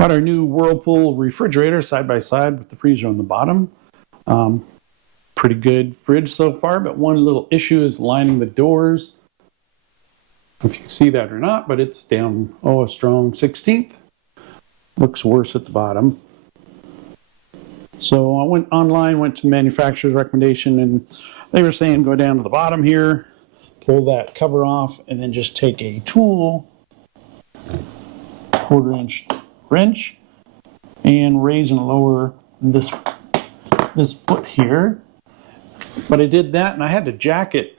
Got our new Whirlpool refrigerator side by side with the freezer on the bottom. Pretty good fridge so far, but one little issue is lining the doors. If you can see that or not, but it's down, a strong 16th. Looks worse at the bottom. So I went online, went to manufacturer's recommendation, and they were saying go down to the bottom here, pull that cover off, and then just take a tool, 1/4-inch wrench, and raise and lower this foot here. But I did that, and I had to jack it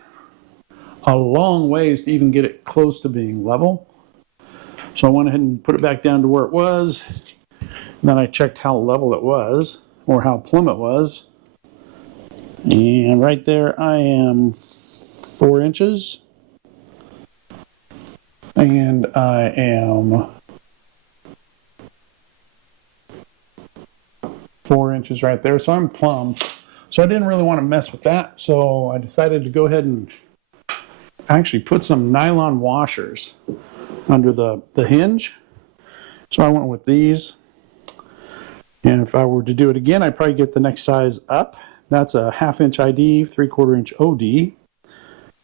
a long ways to even get it close to being level. So I went ahead and put it back down to where it was. And then I checked how level it was, or how plumb it was. And right there I am 4 inches. And I am 4 inches right there. So I'm plumb. So I didn't really want to mess with that. So I decided to go ahead and actually put some nylon washers under the hinge. So I went with these. And if I were to do it again, I'd probably get the next size up. That's a 1/2-inch ID, 3/4 inch OD.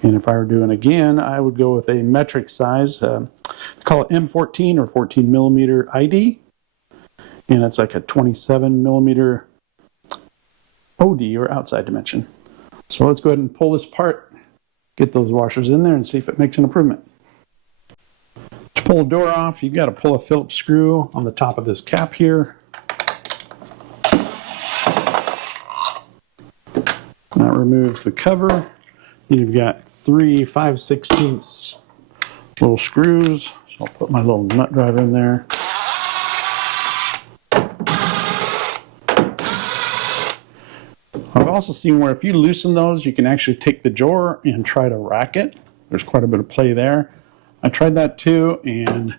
And if I were doing again, I would go with a metric size. Call it M14 or 14 millimeter ID. And it's like a 27 millimeter OD, or outside dimension. So let's go ahead and pull this apart, get those washers in there, and see if it makes an improvement. To pull a door off, you've got to pull a Phillips screw on the top of this cap here. That removes the cover. Then you've got 3 5/16 little screws. So I'll put my little nut driver in there. I've also seen where if you loosen those, you can actually take the drawer and try to rack it. There's quite a bit of play there. I tried that too, and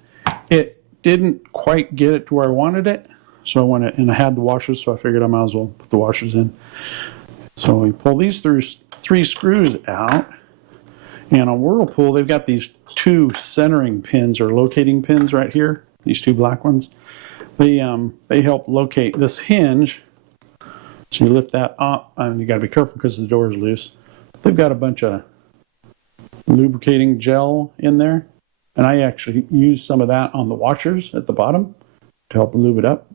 it didn't quite get it to where I wanted it. So I went and I had the washers, so I figured I might as well put the washers in. So we pull these 3 screws out. And on Whirlpool, they've got these 2 centering pins or locating pins right here. These 2 black ones. They help locate this hinge. So you lift that up, and you got to be careful because the door is loose. They've got a bunch of lubricating gel in there, and I actually use some of that on the washers at the bottom to help lube it up.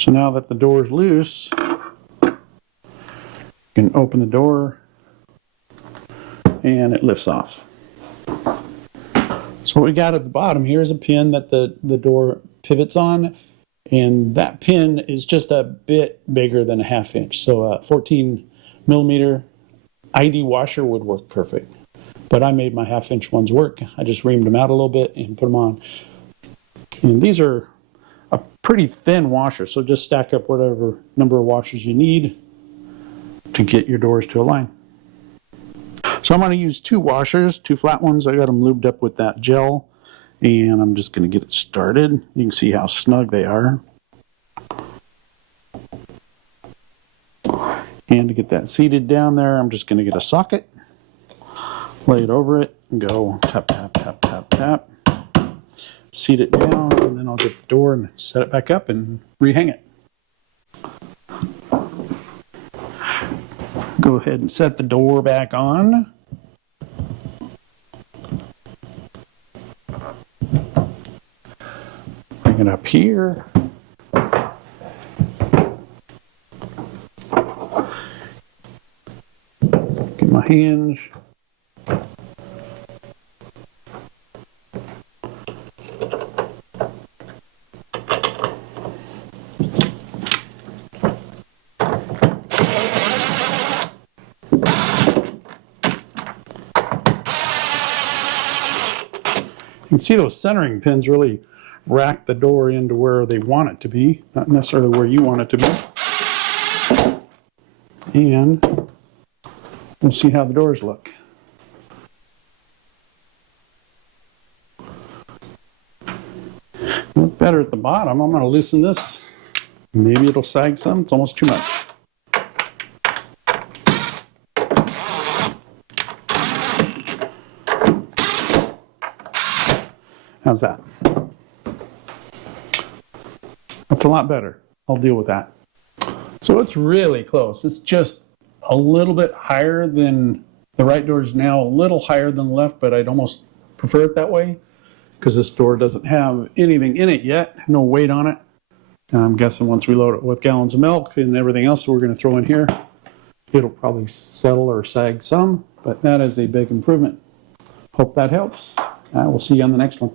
So now that the door is loose, you can open the door, and it lifts off. So what we got at the bottom here is a pin that the door pivots on. And that pin is just a bit bigger than a 1/2 inch. So a 14 millimeter ID washer would work perfect. But I made my 1/2 inch ones work. I just reamed them out a little bit and put them on. And these are a pretty thin washer. So just stack up whatever number of washers you need to get your doors to align. So I'm going to use 2 washers, 2 flat ones. I got them lubed up with that gel. And I'm just going to get it started. You can see how snug they are. And to get that seated down there, I'm just going to get a socket, lay it over it, and go tap, tap, tap, tap, tap. Seat it down, and then I'll get the door and set it back up and rehang it. Go ahead and set the door back on. It up here. Get my hinge. You can see those centering pins really rack the door into where they want it to be, not necessarily where you want it to be. And we'll see how the doors look. Look better at the bottom. I'm going to loosen this. Maybe it'll sag some. It's almost too much. How's that? That's a lot better. I'll deal with that. So it's really close. It's just a little bit higher than the right door is now, a little higher than the left, but I'd almost prefer it that way because this door doesn't have anything in it yet, no weight on it. And I'm guessing once we load it with gallons of milk and everything else we're going to throw in here, it'll probably settle or sag some, but that is a big improvement. Hope that helps. We'll see you on the next one.